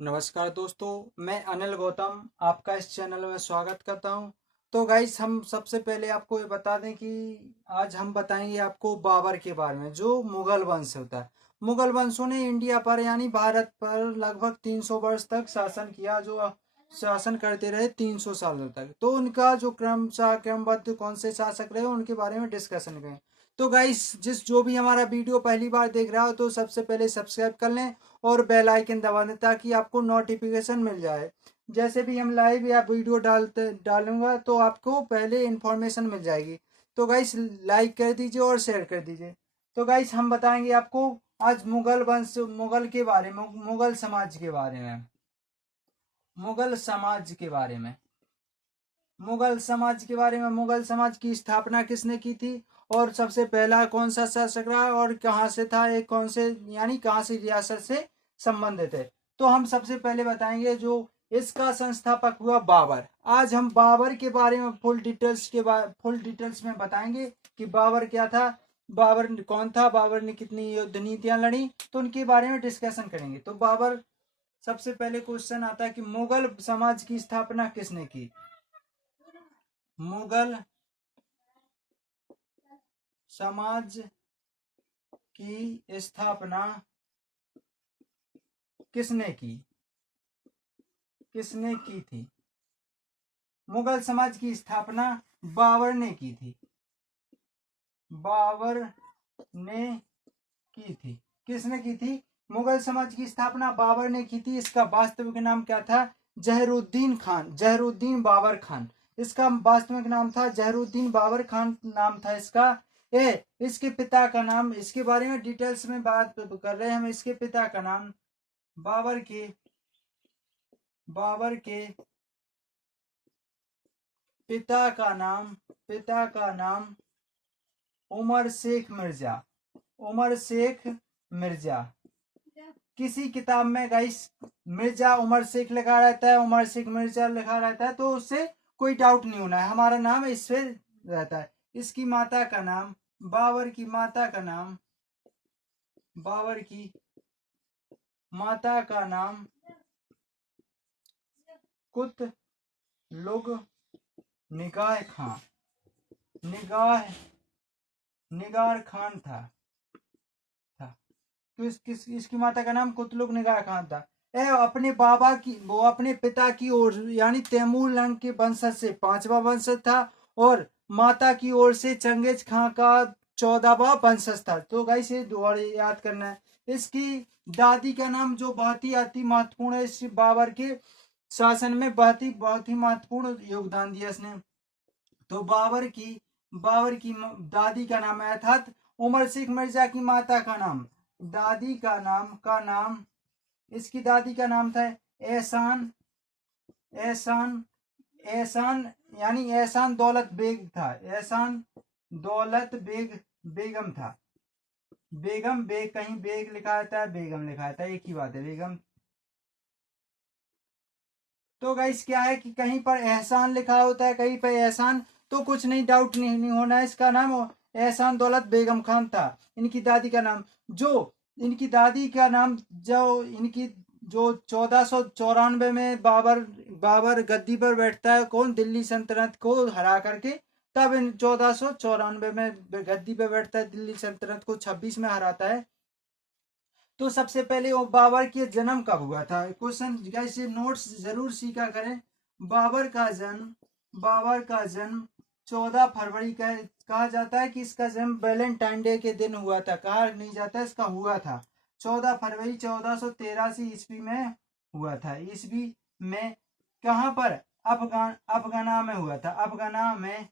नमस्कार दोस्तों, मैं अनिल गौतम आपका इस चैनल में स्वागत करता हूं। तो गाइस, हम सबसे पहले आपको ये बता दें कि आज हम बताएंगे आपको बाबर के बारे में, जो मुगल वंश होता है। मुगल वंशों ने इंडिया पर यानी भारत पर लगभग 300 वर्ष तक शासन किया, जो शासन करते रहे 300 सालों तक। तो उनका जो क्रमबद्ध कौन से शासक रहे उनके बारे में डिस्कशन करें। तो गाइस, जो भी हमारा वीडियो पहली बार देख रहा हो तो सबसे पहले सब्सक्राइब कर लें और बेल आइकन दबा दें ताकि आपको नोटिफिकेशन मिल जाए। जैसे भी हम लाइव या वीडियो डालूंगा तो आपको पहले इन्फॉर्मेशन मिल जाएगी। तो गाइस, लाइक कर दीजिए और शेयर कर दीजिए। तो गाइस, हम बताएंगे आपको आज मुगल वंश, मुगल के बारे में, मुगल समाज के बारे में, मुगल समाज के बारे में, मुगल समाज के बारे में। मुगल समाज की स्थापना किसने की थी और सबसे पहला कौन सा शासक रहा और कहाँ से था, एक कौन से यानी कहाँ से रियासत से संबंधित है। तो हम सबसे पहले बताएंगे जो इसका संस्थापक हुआ बाबर। आज हम बाबर के बारे में फुल डिटेल्स में बताएंगे कि बाबर क्या था, बाबर कौन था, बाबर ने कितनी युद्ध नीतियां लड़ी, तो उनके बारे में डिस्कशन करेंगे। तो बाबर, सबसे पहले क्वेश्चन आता है कि मुगल समाज की स्थापना किसने की। मुगल समाज की स्थापना किसने की, किसने की थी। मुगल समाज की स्थापना बाबर ने की थी, बाबर ने की थी। किसने की थी? मुगल समाज की स्थापना बाबर ने की थी। इसका वास्तविक नाम क्या था? जहरुद्दीन खान, जहरुद्दीन बाबर खान। इसका वास्तविक नाम था जहरुद्दीन बाबर खान, नाम था इसका। इसके पिता का नाम, इसके बारे में डिटेल्स में बात कर रहे हैं हम। इसके पिता का नाम बाबर के, बाबर के पिता का नाम उमर शेख मिर्जा, उमर शेख मिर्जा। किसी किताब में गाइस मिर्जा उमर शेख लिखा रहता है, उमर शेख मिर्जा लिखा रहता है, तो उससे कोई डाउट नहीं होना है, हमारा नाम इससे रहता है। इसकी माता का नाम, बाबर की माता का नाम, बाबर की माता का नाम कुतलुग निगाह खां, निगार खान था। तो इसकी माता का नाम कुतलुग निगार खान था। अपने बाबा की, वो अपने पिता की ओर यानी तैमूर लंग के वंशज से 5वां वंशज था और माता की ओर से चंगेज खां का 14वां वंशज था। तो गाइस, ये दोबारा याद करना है। इसकी दादी का नाम, जो बहुत ही अति महत्वपूर्ण है इस बाबर के शासन में, बहुत ही महत्वपूर्ण योगदान दिया इसने। तो बाबर की दादी का नाम है, अर्थात उमर शेख मिर्जा की माता का नाम, दादी का नाम, इसकी दादी का नाम था एहसान, एहसान, एहसान यानी एहसान दौलत बेग था, एहसान दौलत बेगम था। बेगम, बेग कहीं बेग लिखा रहता है, बेगम लिखा रहता है, एक ही बात है, बेगम। तो गाइस, क्या है कि कहीं पर एहसान लिखा होता है, कहीं पर एहसान, तो कुछ नहीं, डाउट नहीं होना है। इसका नाम एहसान दौलत बेगम खान था, इनकी दादी का नाम। जो इनकी दादी का नाम, जो इनकी, जो 1494 में बाबर बाबर गद्दी पर बैठता है, कौन? दिल्ली सल्तनत को हरा करके, तब इन 1494 में गद्दी पे बैठता है, दिल्ली सल्तनत को 26 में हराता है। तो सबसे पहले वो बाबर के जन्म कब हुआ था? क्वेश्चन कैसे, नोट्स जरूर सीखा करें। बाबर का जन्म 14 फरवरी का कहा जाता है कि इसका जन्म वैलेंटाइन डे के दिन हुआ था, कहा नहीं जाता, इसका हुआ था 14 फरवरी 1483 में हुआ था, ईस्वी में। कहाँ पर? अफगाना में हुआ था, अफगाना में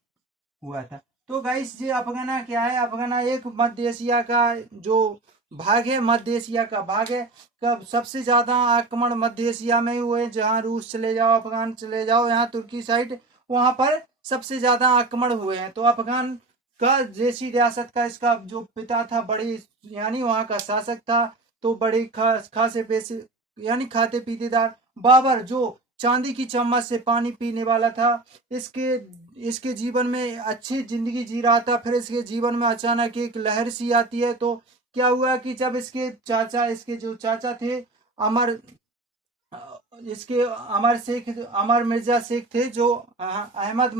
हुआ था। तो गाइस, ये अफगाना क्या है? अफगाना एक मध्य एशिया का जो भाग है, मध्य एशिया का भाग है। कब सबसे ज्यादा आक्रमण मध्य एशिया में हुए, जहां रूस चले जाओ, अफगान चले जाओ, यहाँ तुर्की साइड, वहां पर सबसे ज्यादा आक्रमण हुए हैं। तो अफगान का जैसी रियासत का इसका जो पिता था, बड़ी यानी वहां का शासक था, तो बड़े खासे पैसे यानी खाते पीतेदार बाबर, जो चांदी की चम्मच से पानी पीने वाला था। इसके इसके जीवन में अच्छी जिंदगी जी रहा था, फिर इसके जीवन में अचानक एक लहर सी आती है। तो क्या हुआ कि जब इसके जो चाचा थे, अमर इसके अमर मिर्जा शेख थे जो अहमद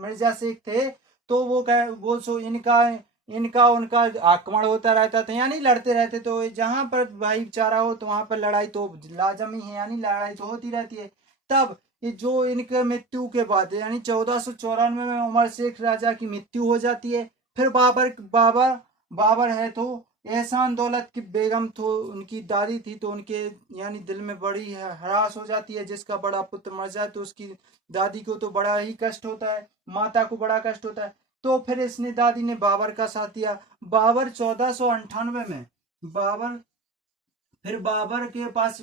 मिर्जा शेख थे। तो वो सो इनका इनका उनका आक्रमण होता रहता था, यानी लड़ते रहते। तो जहां पर भाईचारा हो तो वहां पर लड़ाई तो लाजमी है, यानी लड़ाई तो होती रहती है। तब ये जो इनके मृत्यु के बाद यानी 1494 में उमर शेख राजा की मृत्यु हो जाती है। फिर बाबर बाबर है तो एहसान दौलत की बेगम तो उनकी दादी थी, तो उनके यानी दिल में बड़ी हरास हो जाती है। जिसका बड़ा पुत्र मर जाए तो उसकी दादी को तो बड़ा ही कष्ट होता है, माता को बड़ा कष्ट होता है। तो फिर इसने दादी ने बाबर का साथ दिया। बाबर 1498 में बाबर फिर बाबर के पास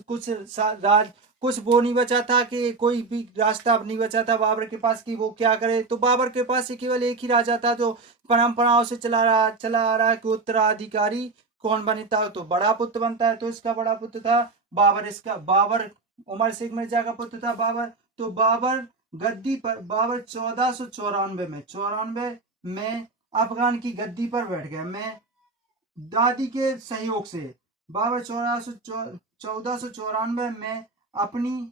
कुछ वो नहीं बचा था कि कोई भी रास्ता अब नहीं बचा था बाबर के पास कि वो क्या करे। तो बाबर के पास केवल एक ही राजा था जो परंपराओं से चला आ रहा है कि उत्तराधिकारी कौन बनता है तो बड़ा पुत्र बनता है। तो इसका बड़ा पुत्र था बाबर। इसका बाबर उमर शेख मिर्जा का पुत्र था बाबर। तो बाबर 1494 में अफगान की गद्दी पर बैठ गया। मैं दादी के सहयोग से बाबर 1494 में अपनी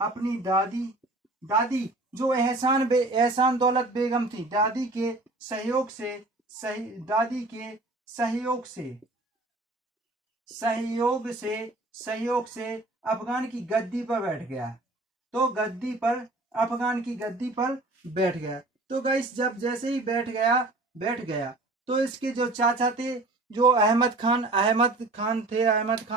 अपनी दादी जो एहसान दौलत बेगम थी, दादी के सहयोग से दादी के सहयोग से सहयोग से अफगान की गद्दी पर बैठ गया। तो अफगान की गद्दी पर बैठ गया। तो गाइस जब जैसे ही बैठ गया तो इसके जो चाचा थे जो अहमद खान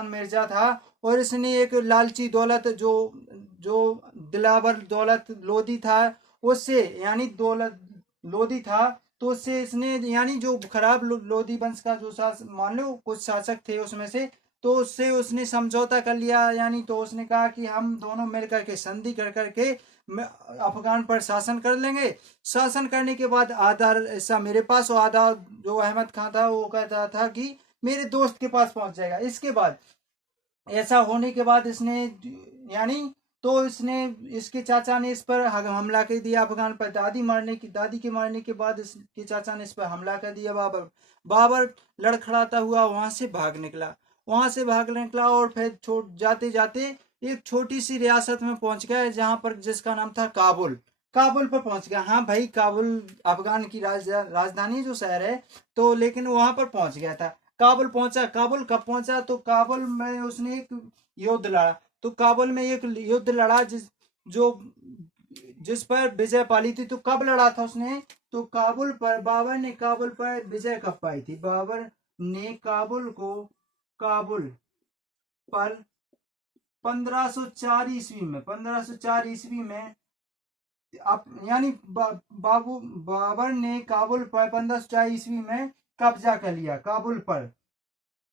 मिर्जा था। और इसने एक लालची दौलत जो जो दिलावर दौलत लोधी था उससे यानी दौलत लोधी था। तो उससे इसने यानी जो खराब लोधी वंश का जो मान लो कुछ शासक थे उसमें से, तो उससे उसने समझौता कर लिया। यानी तो उसने कहा कि हम दोनों मिलकर के संधि कर करके अफगान पर शासन कर लेंगे। शासन करने के बाद आधा हिस्सा मेरे पास और आधा जो अहमद खान था वो कहता था कि मेरे दोस्त के पास पहुंच जाएगा। इसके बाद ऐसा होने के बाद इसने यानी तो इसने इसके चाचा ने इस पर हमला कर दिया अफगान पर। दादी के मारने के बाद इसके चाचा ने इस पर हमला कर दिया। बाबर लड़खड़ाता हुआ वहां से भाग निकला और फिर जाते जाते एक छोटी सी रियासत में पहुंच गया जहां पर जिसका नाम था काबुल। काबुल पर पहुंच गया। हाँ भाई, काबुल अफगान की राजधानी जो शहर है। तो लेकिन वहां पर पहुंच गया था। काबुल पहुंचा। काबुल कब पहुंचा तो काबुल में उसने एक युद्ध लड़ा। तो काबुल में एक युद्ध लड़ा जिस पर विजय पाली थी। तो कब लड़ा था उसने तो बाबर ने काबुल पर विजय कब पाई थी। बाबर ने काबुल पर 1504 ईस्वी में आप यानी बाबर ने काबुल पर 1504 ईस्वी में कब्जा कर लिया। काबुल पर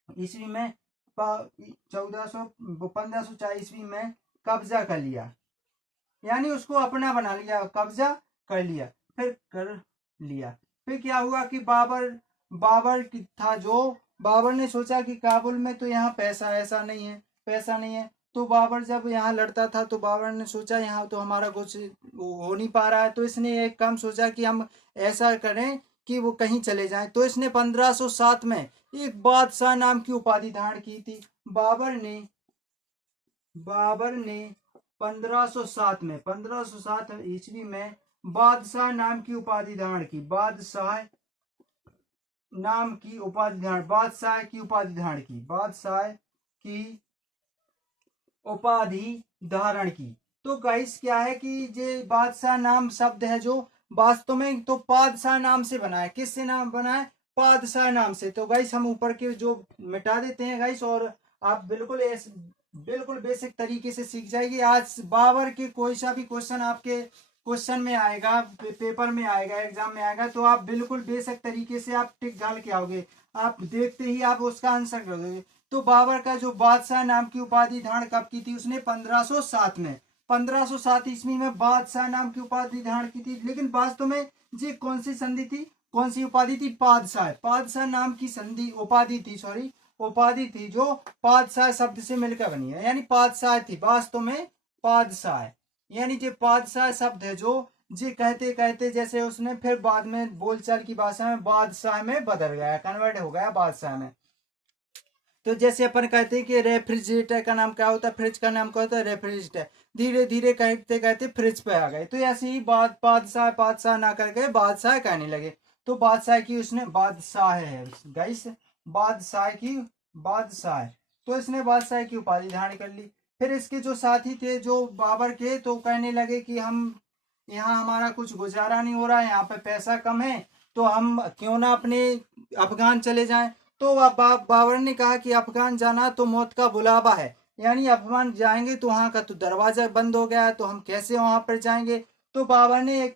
ईस्वी में 1504 ईस्वी में कब्जा कर लिया, यानी उसको अपना बना लिया, कब्जा कर लिया। कर लिया फिर क्या हुआ कि बाबर ने सोचा कि काबुल में तो यहाँ पैसा नहीं है। तो बाबर जब यहाँ लड़ता था तो बाबर ने सोचा यहाँ तो हमारा कुछ हो नहीं पा रहा है। तो इसने एक काम सोचा कि हम ऐसा करें कि वो कहीं चले जाएं। तो इसने 1507 में एक बादशाह नाम की उपाधि धारण की थी। बाबर ने 1507 ईस्वी में बादशाह नाम की उपाधि धारण की। बादशाह की उपाधि धारण की। तो गाइस क्या है कि ये बादशाह नाम शब्द है जो वास्तव में तो पादशाह नाम से बना है। किससे नाम बना है? पादशाह नाम से। तो गाइस हम ऊपर के जो मिटा देते हैं गाइस, और आप बिल्कुल बेसिक तरीके से सीख जाएगी। आज बाबर के कोई सा भी क्वेश्चन आपके क्वेश्चन में आएगा, पेपर में आएगा, एग्जाम में आएगा, तो आप बिल्कुल बेसिक तरीके से आप टिक डाल के आओगे। आप देखते ही आप उसका आंसर कर दोगे। तो बाबर का जो बादशाह नाम की उपाधि धारण कब की थी? उसने 1507 में 1507 ईस्वी में बादशाह नाम की उपाधि धारण की थी। लेकिन वास्तव में ये कौन सी संधि थी, कौन सी उपाधि थी? पादशाह नाम की संधि उपाधि थी जो पादशाह शब्द से मिलकर बनी है, यानी पादशाह थी वास्तव में। पादशाह यानी जो पादशाह शब्द है जो जी कहते कहते जैसे उसने फिर बाद में बोलचाल की भाषा में बादशाह में बदल गया, कन्वर्ट हो गया बादशाह में। तो जैसे अपन कहते हैं कि रेफ्रिजरेटर का नाम क्या होता है, फ्रिज का नाम क्या होता है, रेफ्रिजरेटर। धीरे धीरे कहते कहते फ्रिज पे आ गए। तो ऐसे ही बादशाह बादशाह ना कर गए, बादशाह कहने लगे। तो बादशाह की उसने बादशाह है गाइस, बादशाह की बादशाह। तो इसने बादशाह की उपाधि धारण कर ली। फिर इसके जो साथी थे जो बाबर के, तो कहने लगे कि हम यहाँ हमारा कुछ गुजारा नहीं हो रहा है, यहाँ पे पैसा कम है, तो हम क्यों ना अपने अफगान चले जाएं। तो बाबर ने कहा कि अफगान जाना तो मौत का बुलावा है, यानी अफगान जाएंगे तो वहां का तो दरवाजा बंद हो गया है, तो हम कैसे वहां पर जाएंगे। तो बाबर ने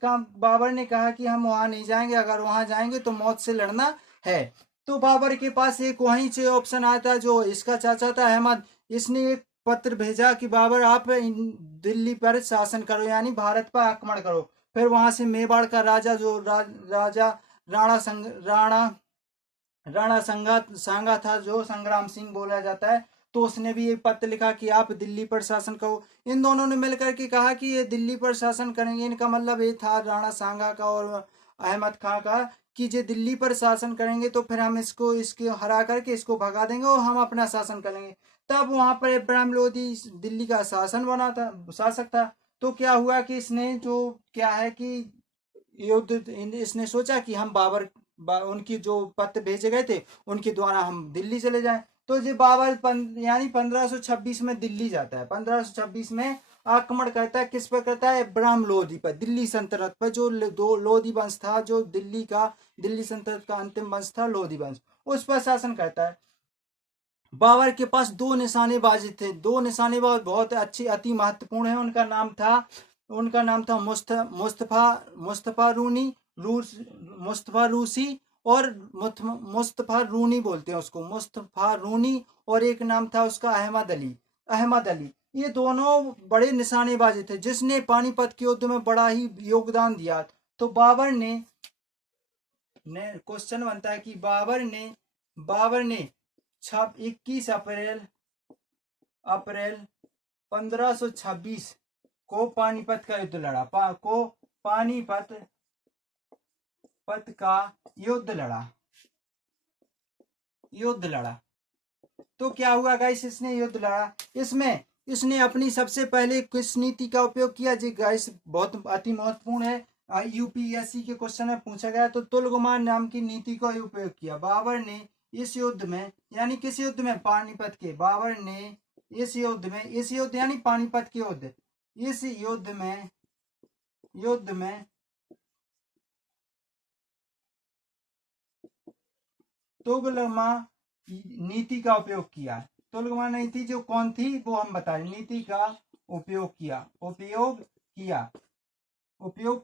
कहा कि हम वहां नहीं जाएंगे, अगर वहां जाएंगे तो मौत से लड़ना है। तो बाबर के पास एक वहीं से ऑप्शन आता जो इसका चाचा था अहमद। इसने एक पत्र भेजा कि बाबर आप दिल्ली पर शासन करो, यानी भारत पर आक्रमण करो। फिर वहां से मेवाड़ का राजा जो राजा राणा सांगा था, जो संग्राम सिंह बोला जाता है, तो उसने भी एक पत्र लिखा कि आप दिल्ली पर शासन करो। इन दोनों ने मिलकर के कहा कि ये दिल्ली पर शासन करेंगे। इनका मतलब ये था राणा सांगा का और अहमद खां का कि जे दिल्ली पर शासन करेंगे तो फिर हम इसको इसके हरा करके इसको भगा देंगे और हम अपना शासन करेंगे। तब वहां पर इब्राहिम लोदी दिल्ली का शासक था। तो क्या हुआ कि इसने जो क्या है कि इसने सोचा कि हम उनकी जो पत्र भेजे गए थे उनके द्वारा हम दिल्ली चले जाएं। तो ये यानी 1526 में दिल्ली जाता है। 1526 में आक्रमण करता है, किस पर करता है, इब्राहिम लोदी पर, दिल्ली सल्तनत पर। जो दो लोदी वंश था, जो दिल्ली सल्तनत का अंतिम वंश था लोदी वंश, उस पर शासन करता है। बाबर के पास दो निशानेबाज थे, दो निशानेबाज बहुत अच्छे अति महत्वपूर्ण है। उनका नाम था मुस्तफा मुस्तफा रूनी मुस्तफा रूसी, और मुस्तफा रूनी बोलते हैं उसको, मुस्तफा रूनी। और एक नाम था उसका अहमद अली। ये दोनों बड़े निशानेबाज थे, जिसने पानीपत के युद्ध में बड़ा ही योगदान दिया। तो बाबर ने क्वेश्चन बनता है कि बाबर ने 21 अप्रैल अप्रैल 1526 को पानीपत का युद्ध लड़ा पानीपत का युद्ध लड़ा। तो क्या हुआ गाइस, इसने युद्ध लड़ा। इसमें इसने अपनी सबसे पहले किस नीति का उपयोग किया जी गाइस, बहुत अति महत्वपूर्ण है, यूपीएससी के क्वेश्चन में पूछा गया। तो तुलगमान नाम की नीति का उपयोग किया बाबर ने इस युद्ध में, यानी किस युद्ध में, पानीपत के। बाबर ने इस युद्ध यानी पानीपत के युद्ध, इस युद्ध में तुगलमा नीति का उपयोग किया। तुगलमा नीति जो कौन थी वो हम बताएं, नीति का उपयोग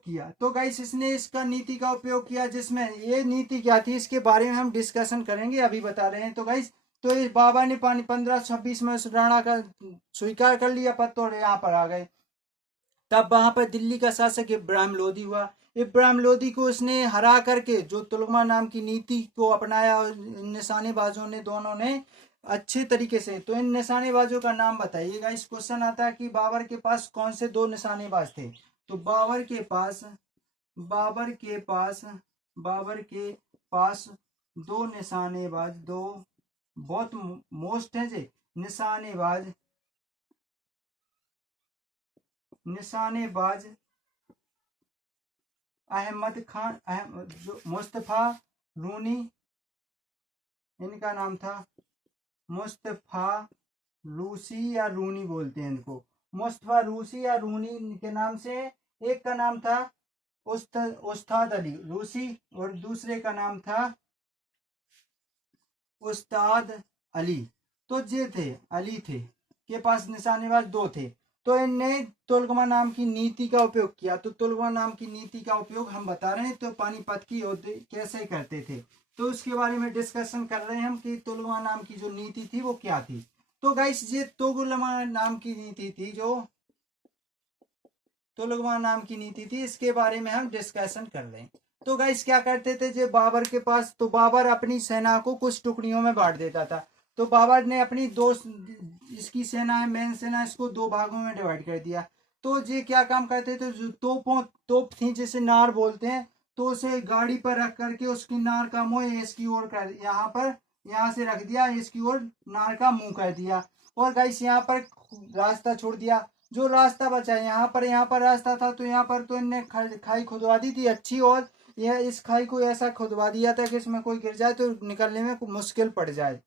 किया। तो गाइस इसने इसका नीति का उपयोग किया, जिसमें ये नीति क्या थी इसके बारे में हम डिस्कशन करेंगे, अभी बता रहे हैं। तो गाइस तो इस बाबा ने 1526 में राणा का स्वीकार कर लिया पत्र और यहाँ पर आ गए। तब वहां पर दिल्ली का शासक इब्राहिम लोदी हुआ। इब्राहिम लोदी को उसने हरा करके जो तुलगमा नाम की नीति को अपनाया, और निशानेबाजों ने दोनों ने अच्छे तरीके से। तो इन निशानेबाजों का नाम बताइएगा। इस क्वेश्चन आता है कि बाबर के पास कौन से दो निशानेबाज थे। तो बाबर के पास दो निशानेबाज, दो बहुत मोस्ट है जी निशानेबाज अहमद खान, जो मुस्तफा रूनी, इनका नाम था मुस्तफा रूसी या रूनी बोलते हैं इनको, मुस्तफा रूसी या रूनी के नाम से। एक का नाम था उस्ताद अली रूसी और दूसरे का नाम था उस्ताद अली। तो ये थे अली थे के पास निशानेबाज दो थे। तो इनने तुलगमा नाम की नीति का उपयोग किया। तो तुलगमा नाम की नीति का उपयोग हम बता रहे हैं, तो पानीपत की युद्ध कैसे करते थे तो उसके बारे में डिस्कशन कर रहे हैं हम कि तुलगमा नाम की जो नीति थी वो क्या थी। तो गाइस ये तुगलमा नाम की नीति थी, जो तुलगमा नाम की नीति थी, इसके बारे में हम डिस्कशन कर रहे हैं। तो गाइस क्या करते थे जो बाबर के पास, तो बाबर अपनी सेना को कुछ टुकड़ियों में बांट देता था। तो बाबर ने अपनी इसकी सेना है, मेन सेना, इसको दो भागों में डिवाइड कर दिया। तो ये क्या काम करते थे, जो तोप थी जिसे नार बोलते हैं, तो उसे गाड़ी पर रख करके उसकी नार का मुंह इसकी ओर कर यहाँ पर यहाँ से रख दिया, इसकी ओर नार का मुंह कर दिया और गाइस यहाँ पर रास्ता छोड़ दिया। जो रास्ता बचा यहाँ पर रास्ता था, तो यहाँ पर तो इनने खाई खुदवा दी थी अच्छी, और यह इस खाई को ऐसा खुदवा दिया था कि इसमें कोई गिर जाए तो निकलने में मुश्किल पड़ जाए,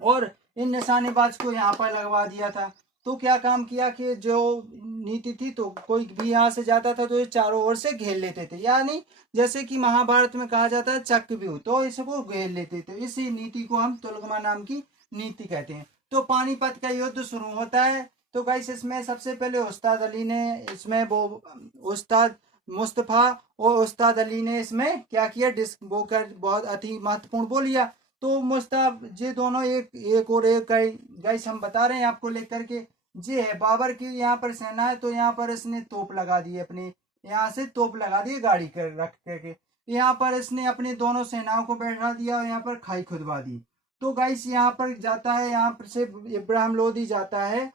और इन निशानेबाज को यहाँ पर लगवा दिया था। तो क्या काम किया कि जो नीति थी, तो कोई भी यहाँ से जाता था तो ये चारों ओर से घेर लेते थे, यानी जैसे कि महाभारत में कहा जाता है चक्रव्यूह, तो इसको घेर लेते थे। इसी नीति को हम तुलगमा नाम की नीति कहते हैं। तो पानीपत का युद्ध शुरू होता है। तो गाइस इसमें सबसे पहले उस्ताद अली ने, इसमें वो उस्ताद मुस्तफा और उस्ताद अली ने इसमें क्या किया, वो कर बहुत अति महत्वपूर्ण बोलिया। तो मुस्ताब ये दोनों एक और एक गाइस हम बता रहे हैं आपको लेकर के। ये है बाबर की यहाँ पर सेना है, तो यहाँ पर इसने तोप लगा दी अपने, यहाँ से तोप लगा दी गाड़ी कर रख करके, यहाँ पर इसने अपने दोनों सेनाओं को बैठा दिया और यहाँ पर खाई खुदवा दी। तो गाइस यहाँ पर जाता है, यहाँ पर से इब्राहिम लोधी जाता है,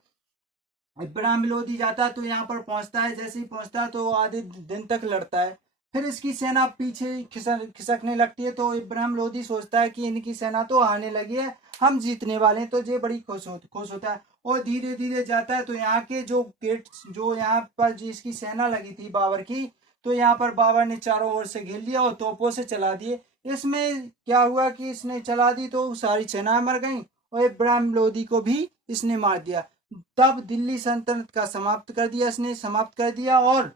इब्राहिम लोधी जाता है तो यहाँ पर पहुंचता है। जैसे ही पहुंचता है तो आधे दिन तक लड़ता है, फिर इसकी सेना पीछे खिसकने लगती है। तो इब्राहिम लोधी सोचता है कि इनकी सेना तो आने लगी है, हम जीतने वाले हैं, तो ये बड़ी खुश होता है और धीरे धीरे जाता है। तो यहाँ के जो गेट, जो यहाँ पर जिसकी सेना लगी थी बाबर की, तो यहाँ पर बाबर ने चारों ओर से घेर लिया और तोपों से चला दिए। इसमें क्या हुआ कि इसने चला दी तो सारी सेनाएं मर गई और इब्राहिम लोधी को भी इसने मार दिया। तब दिल्ली सल्तनत का समाप्त कर दिया, इसने समाप्त कर दिया, और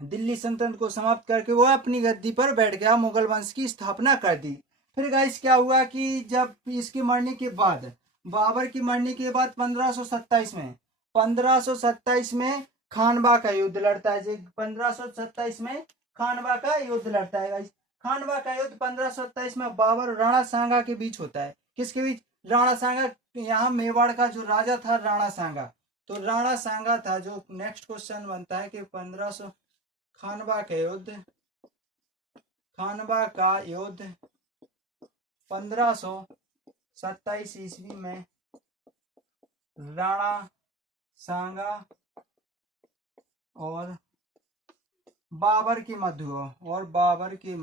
दिल्ली सल्तनत को समाप्त करके वो अपनी गद्दी पर बैठ गया, मुगल वंश की स्थापना कर दी। फिर गाइस क्या हुआ कि जब इसके मरने के बाद, बाबर की मरने के बाद 1527 में खानवा का युद्ध लड़ता है। 1527 में खानवा का युद्ध लड़ता है गाइस। खानवा का युद्ध 1527 में बाबर और राणा सांगा के बीच होता है। किसके बीच? राणा सांगा, यहाँ मेवाड़ का जो राजा था राणा सांगा, तो राणा सांगा था। जो नेक्स्ट क्वेश्चन बनता है कि 1500 खानवा का युद्ध, खानवा का युद्ध 1527 ईस्वी में राणा सांगा और बाबर के मध्य हुआ, और बाबर के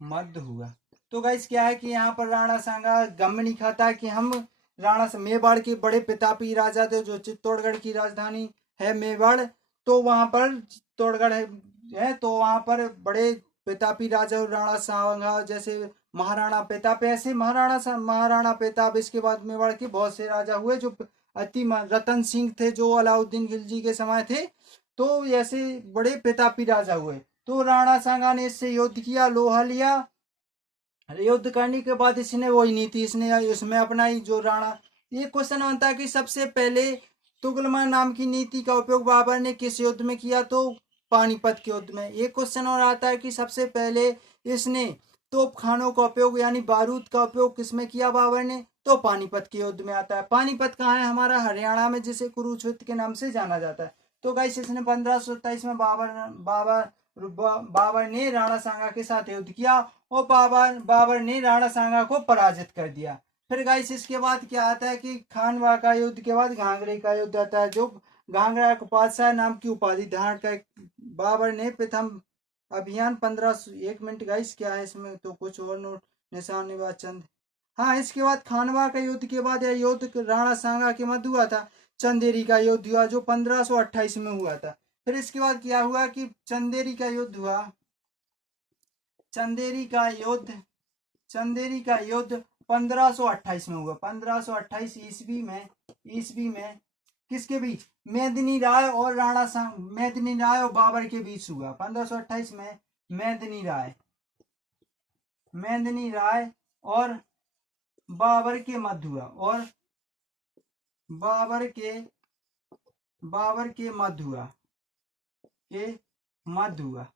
मध्य हुआ। तो गाइस क्या है कि यहाँ पर राणा सांगा गम नहीं खाता कि हम मेवाड़ के बड़े प्रतापी राजा थे, जो चित्तौड़गढ़ की राजधानी है मेवाड़, तो वहां पर चित्तौड़गढ़ है, तो वहां पर बड़े प्रतापी राजा राणा सांगा जैसे महाराणा प्रताप, ऐसे महाराणा प्रताप, इसके बाद मेवाड़ के बहुत से राजा हुए जो अति रतन सिंह थे जो अलाउद्दीन खिलजी के समय थे, तो ऐसे बड़े प्रतापी राजा हुए। तो राणा सांगा ने इससे युद्ध किया, लोहा लिया। युद्ध करने के बाद इसने वही नीति इसने उसमें अपनाई जो राणा। ये क्वेश्चन बनता है कि सबसे पहले तुगलमा नाम की नीति का उपयोग बाबर ने किस युद्ध में किया, तो पानीपत के युद्ध में। एक क्वेश्चन और आता है कि सबसे पहले इसने तोप खानों का उपयोग यानी बारूद का उपयोग किसमें किया बाबर ने, तो पानीपत के युद्ध में आता है। पानीपत कहाँ है? हमारा हरियाणा में, जिसे कुरुक्षेत्र के नाम से जाना जाता है। तो गाइस इसने 1527 में बाबर ने राणा सांगा के साथ युद्ध किया और बाबर ने राणा सांगा को पराजित कर दिया। फिर गाइस इसके बाद क्या आता है कि खानवा का युद्ध के बाद घाघरे का युद्ध आता है, जो घाघरा को पातशाह नाम की उपाधि धारण कर बाबर ने प्रथम अभियान 1 मिनट गाइस, क्या है इसमें तो कुछ और नोट निशानेबाज चंद। हाँ, इसके बाद खानवा का युद्ध के बाद यह युद्ध राणा सांगा के मध्य हुआ था। चंदेरी का युद्ध हुआ जो 1528 में हुआ था। फिर इसके बाद क्या हुआ कि चंदेरी का युद्ध हुआ। चंदेरी का युद्ध 1528 में हुआ। 1528 ईस्वी में किसके बीच? मेदिनी राय और मेदिनी राय और बाबर के बीच हुआ। 1528 में मेदिनी राय और बाबर के मध्य हुआ, और बाबर के मध्य हुआ।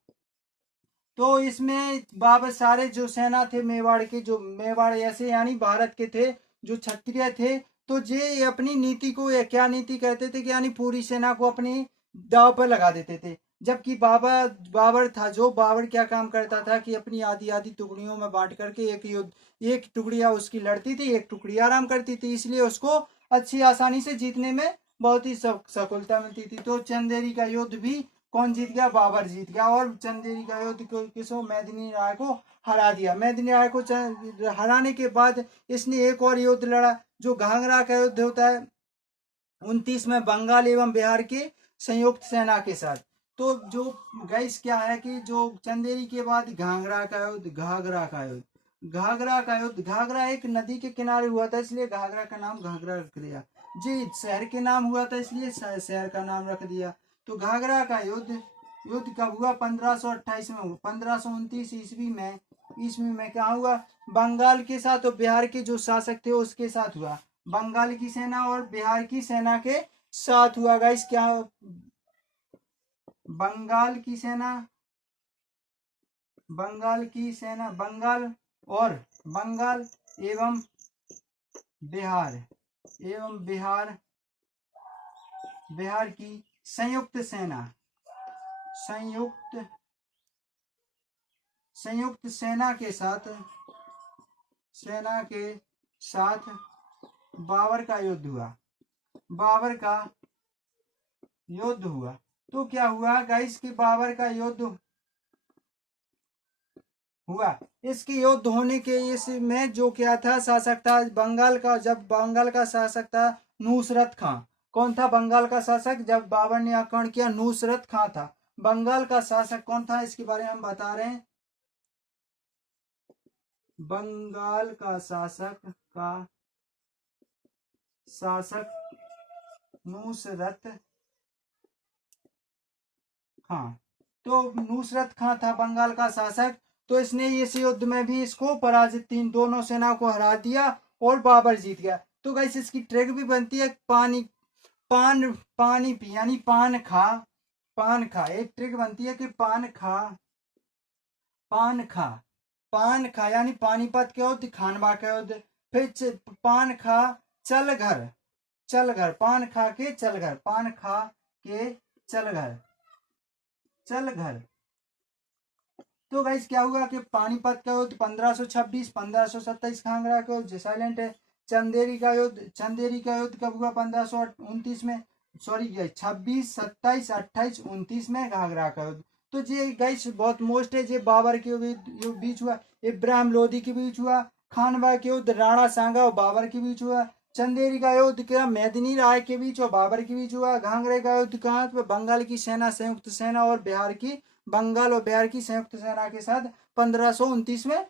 तो इसमें बाबर सारे जो सेना थे मेवाड़ के, जो मेवाड़ ऐसे यानी भारत के थे, जो क्षत्रिय थे, तो ये अपनी नीति को क्या नीति कहते थे कि यानी पूरी सेना को अपनी दाव पर लगा देते थे। जबकि बाबर था, जो बाबर क्या काम करता था कि अपनी आधी आधी टुकड़ियों में बांट करके एक टुकड़िया उसकी लड़ती थी, एक टुकड़ी आराम करती थी, इसलिए उसको अच्छी आसानी से जीतने में बहुत ही सफलता मिलती थी। तो चंदेरी का युद्ध भी कौन जीत गया? बाबर जीत गया। और चंदेरी का युद्ध किसो? मेदिनी राय को हरा दिया। मेदिनी राय को हराने के बाद इसने एक और युद्ध लड़ा, जो घाघरा का युद्ध होता है 29 में बंगाल एवं बिहार के संयुक्त सेना के साथ। तो जो गाइस क्या है कि जो चंदेरी के बाद घाघरा का युद्ध, घाघरा एक नदी के किनारे हुआ था, इसलिए घाघरा का नाम घाघरा रख दिया। जी शहर के नाम हुआ था, इसलिए शहर का नाम रख दिया। तो घाघरा का युद्ध युद्ध कब हुआ? 1528 में हुआ। 1529 ईस्वी में क्या हुआ? बंगाल के साथ और बिहार के जो शासक थे उसके साथ हुआ। बंगाल की सेना और बिहार की सेना के साथ हुआ। गाइस क्या? बंगाल की सेना, बंगाल एवं बिहार बिहार की संयुक्त सेना के साथ बाबर का युद्ध हुआ। तो क्या हुआ गाइस कि बाबर का युद्ध हुआ। इसके युद्ध होने के इसमें जो क्या था, शासक था बंगाल का, जब बंगाल का शासक था नुसरत खां। कौन था बंगाल का शासक जब बाबर ने आक्रमण किया? नुसरत खां था। बंगाल का शासक कौन था इसके बारे में हम बता रहे हैं। बंगाल का शासक नुसरत खां। तो नुसरत खां था बंगाल का शासक। तो इसने इस युद्ध में भी इसको पराजित, तीन दोनों सेनाओं को हरा दिया और बाबर जीत गया। तो गाइस इसकी ट्रिक भी बनती है, पानी पी यानी पान खा। एक ट्रिक बनती है कि पान खा यानी पानीपत के युद्ध, खानवा का युद्ध। फिर पान खा चल घर, पान खा के चल घर। तो गाइस क्या हुआ कि पानीपत का युद्ध 1526, 1527 घाघरा का युद्ध साइलेंट है। चंदेरी का युद्ध कब हुआ? 1529 में, सॉरी 26, 27, 28, 29 में घाघरा का युद्ध। तो ये गाइस बहुत मोस्ट है। ये बाबर के बीच हुआ, इब्राहिम लोदी के बीच हुआ। खानवा के युद्ध राणा सांगा और बाबर के बीच हुआ। चंदेरी का युद्ध क्या मेदिनी राय के बीच और बाबर के बीच हुआ। घाघरे का युद्ध कहाँ? बंगाल की सेना, संयुक्त सेना और बंगाल और बिहार की संयुक्त सेना के साथ 1529 में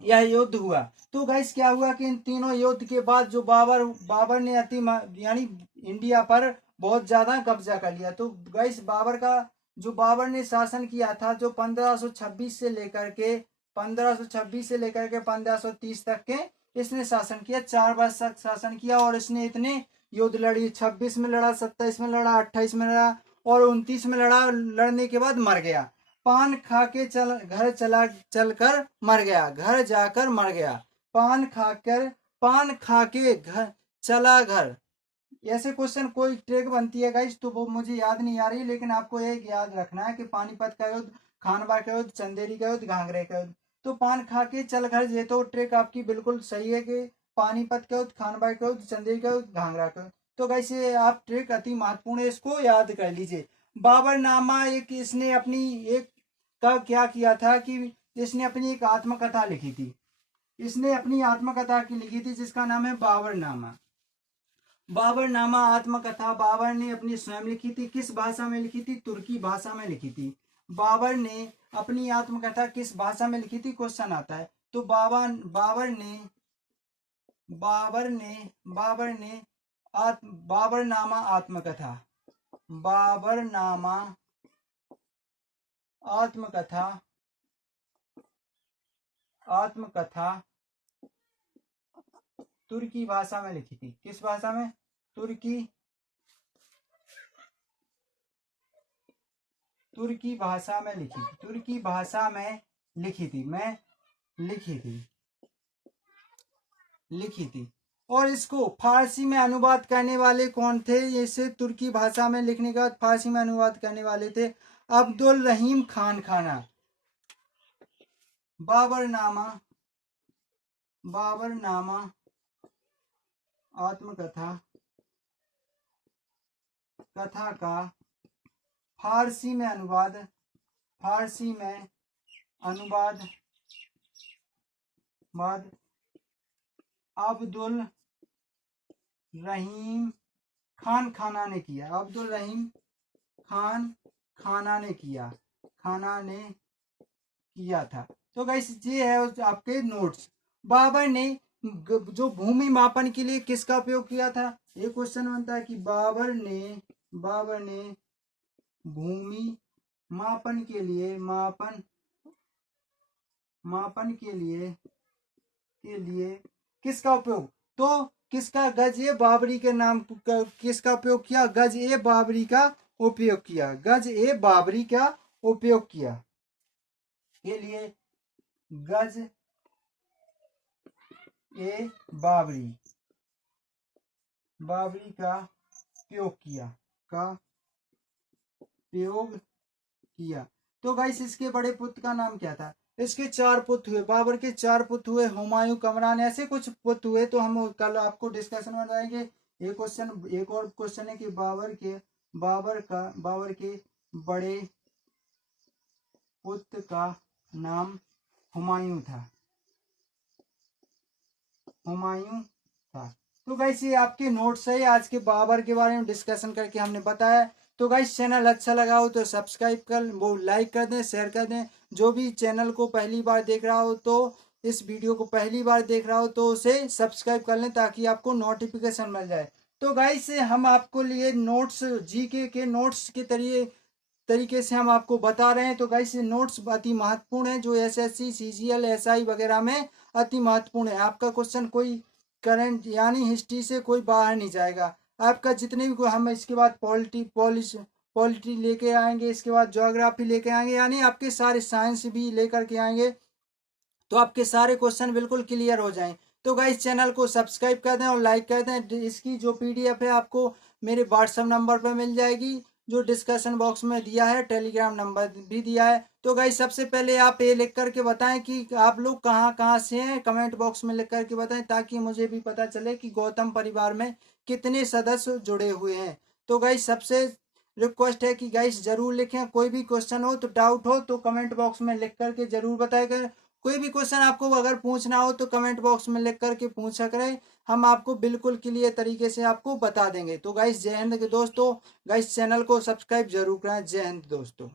यह युद्ध हुआ। तो गाइस क्या हुआ कि इन तीनों युद्ध के बाद जो बाबर ने यानी इंडिया पर बहुत ज्यादा कब्जा कर लिया। तो गाइस बाबर ने शासन किया था, जो 1526 से लेकर के 1530 तक के इसने शासन किया। 4 वर्ष तक शासन किया और इसने इतने युद्ध लड़ी, 26 में लड़ा, 27 में लड़ा, 28 में लड़ा और 29 में लड़ा। लड़ने के बाद मर गया। पान खा के चलकर मर गया, घर जाकर मर गया। पान खा के घर चला घर। ऐसे क्वेश्चन कोई ट्रिक बनती है गाइस, तो वो मुझे याद नहीं आ रही, लेकिन आपको एक याद रखना है कि पानीपत का युद्ध, खानवा का युद्ध, चंदेरी का युद्ध, घाघरे का युद्ध। तो पान खा के चल घर, ये तो ट्रिक आपकी बिल्कुल सही है कि पानीपत का युद्ध, खानवा का युद्ध, चंदेरी का युद्ध, घाघरा का युद्ध। तो गाइस ये आप ट्रिक अति महत्वपूर्ण है, इसको याद कर लीजिए। बाबरनामा एक इसने अपनी एक का क्या किया था कि इसने अपनी एक आत्मकथा लिखी थी। जिसका नाम है बाबरनामा। बाबरनामा आत्मकथा बाबर ने अपनी स्वयं लिखी थी। किस भाषा में लिखी थी? तुर्की भाषा में लिखी थी। बाबर ने अपनी आत्मकथा किस भाषा में लिखी थी? क्वेश्चन आता है। तो बाबरनामा आत्मकथा तुर्की भाषा में लिखी थी। किस भाषा में? तुर्की भाषा में लिखी थी। और इसको फारसी में अनुवाद करने वाले कौन थे? इसे तुर्की भाषा में लिखने के बाद फारसी में अनुवाद करने वाले थे अब्दुल रहीम खान खाना। बाबरनामा आत्मकथा का फारसी में अनुवाद, फारसी में अनुवाद बाद अब्दुल रहीम खान खाना ने किया। अब्दुल रहीम खान खाना ने किया, खाना ने किया था। तो गाइस ये है आपके नोट्स। बाबर ने जो भूमि मापन के लिए किसका उपयोग किया था? ये क्वेश्चन बनता है कि बाबर ने भूमि मापन के लिए किसका उपयोग, तो किसका गज ए बाबरी के नाम किसका उपयोग किया? गज ए बाबरी का उपयोग किया, गज ए बाबरी का उपयोग किया के लिए गज ए बाबरी का उपयोग किया। तो गाइस इसके बड़े पुत्र का नाम क्या था? इसके 4 पुत्र हुए, बाबर के 4 पुत्र हुए, हुमायूं, कमरान, ऐसे कुछ पुत्र हुए। तो हम कल आपको डिस्कशन में बताएंगे। एक और क्वेश्चन है कि बाबर के बड़े पुत्र का नाम हुमायूं था। तो गाइस ये आपके नोट्स है आज के बाबर के बारे में डिस्कशन करके हमने बताया। तो गाइस चैनल अच्छा लगा हो तो सब्सक्राइब कर, वो लाइक कर दें, शेयर कर दें। जो भी चैनल को पहली बार देख रहा हो, तो इस वीडियो को पहली बार देख रहा हो तो उसे सब्सक्राइब कर लें ताकि आपको नोटिफिकेशन मिल जाए। तो गाइस हम आपको लिए नोट्स, जीके के नोट्स के तरीके से हम आपको बता रहे हैं। तो गाइस ये नोट्स अति महत्वपूर्ण है, जो एसएससी, सीजीएल, एसआई वगैरह में अति महत्वपूर्ण है। आपका क्वेश्चन कोई करंट यानी हिस्ट्री से कोई बाहर नहीं जाएगा। आपका जितने भी हम इसके बाद पॉलिटी लेके आएंगे, इसके बाद ज्योग्राफी लेके आएंगे, यानी आपके सारे साइंस भी लेकर के आएंगे, तो आपके सारे क्वेश्चन बिल्कुल क्लियर हो जाएं। तो गाइस चैनल को सब्सक्राइब कर दें और लाइक कर दें। इसकी जो पीडीएफ है आपको मेरे व्हाट्सएप नंबर पर मिल जाएगी, जो डिस्कशन बॉक्स में दिया है, टेलीग्राम नंबर भी दिया है। तो गाइस सबसे पहले आप ये लिख करके बताएं कि आप लोग कहाँ कहाँ से हैं, कमेंट बॉक्स में लिख करके बताएं ताकि मुझे भी पता चले कि गौतम परिवार में कितने सदस्य जुड़े हुए हैं। तो गाइस सबसे रिक्वेस्ट है कि गाइस जरूर लिखें। कोई भी क्वेश्चन हो तो डाउट हो तो कमेंट बॉक्स में लिख करके जरूर बताएगा। कोई भी क्वेश्चन आपको अगर पूछना हो तो कमेंट बॉक्स में लिख करके पूछा करें, हम आपको बिल्कुल क्लियर तरीके से आपको बता देंगे। तो गाइस जय हिंद के दोस्तों, गाइस चैनल को सब्सक्राइब जरूर करें। जय हिंद दोस्तों।